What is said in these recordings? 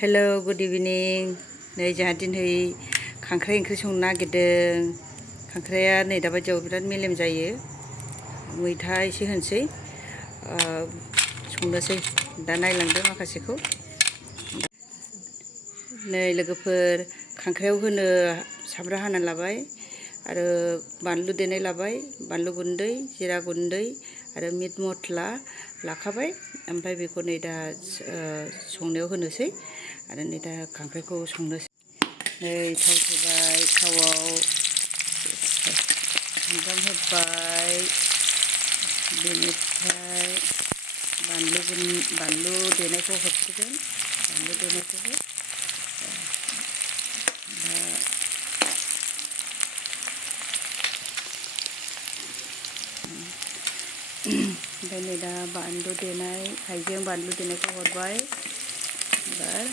Hello good इभिनिं नै जोंहा दिनै खांख्राइ ओंख्रि संनो नागिरदों। खांख्राइया नै दा बायदियाव बिराद मेलेम जायो। मैथा एसे होनोसै संनोसै दा नायलांदो माखासेखौ। नै लोगोफोर खांख्राइयाव होनो सामब्राम हाना लाबाय आरो बानलु देनाय लाबाय, बानलु गुन्दै, जिरा गुन्दै आरो मिट मस्ला लाखाबाय। ओमफ्राय बेखौ नै दा संनायाव होनोसै आरो नै दा खांख्राइखौ संनोसै। नै थाव होबाय, थावआव सामब्राम होबाय, बेनिफ्राय बानलु देनायखौ हरसिगोन। बानलु देनायखौबो ओमफ्राय नै दा बानलु देनाय, हाइजें बानलु देनायखौ हरबाय। एबार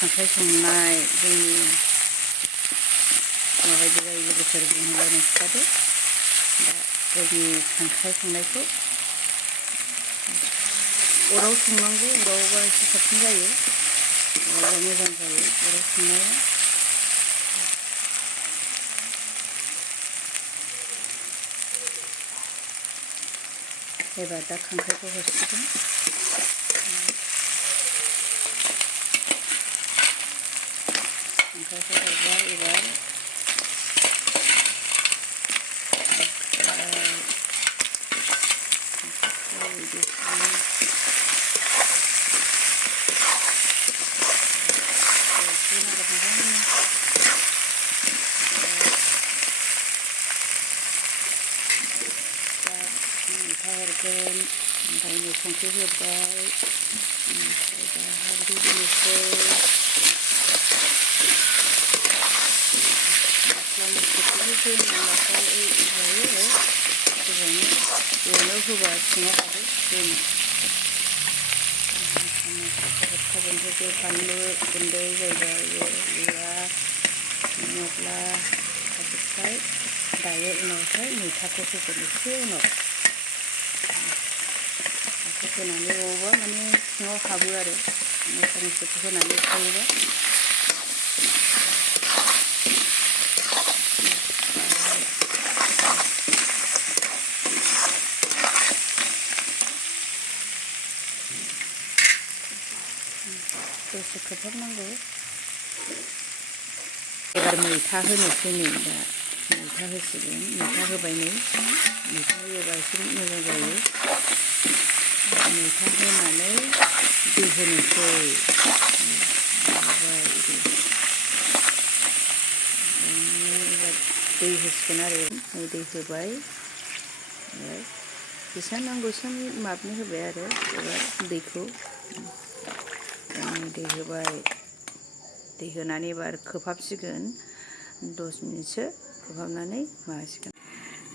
खांख्राइ संनाय जोंनि माबायदि जायो लोगोफोर बुंहरलायनो खिथादो। दा जोंनि खांख्राइ संनायखौ अराव संनांगौ, अरावबा एसे साबसिन जायो, अरावबा मोजां जायो अराव संनाया। एबार दा खांख्राइखौ हरसिगोन। खांख्राइखौ हरबाय एबार हरगोन, ओमफ्राय नै संख्रि होबाय, ओमफ्राय दा हालदै होनोसै, मस्ला मस्लिखौबो होनांगौ जायो। एवनायाव होबा सिङाव हाबो दोनो। हरखाजोंबो बानलु गुन्दै जाहैबाय, जिरा मस्ला होजोब्बाय। दायो उनावहाय मैथाखौ होगोन एसे उनाव। होनानै एवोबा माने सिङाव हाबो आरो मस्ला मस्लिखौ होनानै एवोबा। दसे खोबहाबनांगौ। एबार मैथा होनोसै। नै दा मैथा होसिगोन। मैथा होबाय, नै मैथा होयोबा एसे मोजां जायो। मैथा होनानै दै होनोसै। एबार दै होसिगोन आरो दै होबाय। जेसेबां नांगौ एसेबां मापनि होबाय आरो एबार दैखौ दै होबाय। दै होनानै एबार खोबहाबसिगोन 10 मिनिटसो खोबहाबनानै माबासिगोन।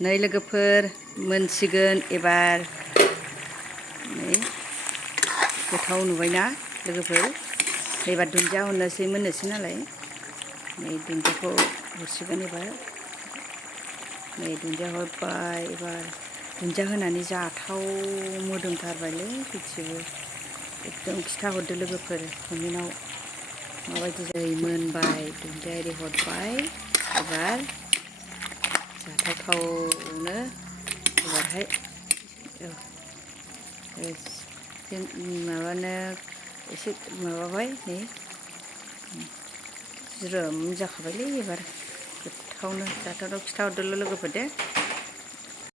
नै लोगोफोर मोनसिगोन एबार। नै गोथाव नुबायना लोगोफोर। एबार दुन्दिया हरनोसै, मोननोसै नालाय। नै दुन्दियाखौ हरसिगोन एबार। नै दुन्दिया हरबाय। एबार दुन्दिया होनानै जाथाव मोदोमथारबायलै सयथिबो। एकदम खिथाहरदो लोगोफोर कमेन्टआव माबायदि जायो। मोनबाय, दुन्दिया एरि हरबाय। एबार जाथावथावनो एबारहाय माबानो एसे माबाबाय। नै ज्रोम जाखाबायलै एबार गोथावनो जाथावथाव। खिथाहरदोल' लोगोफोर दे।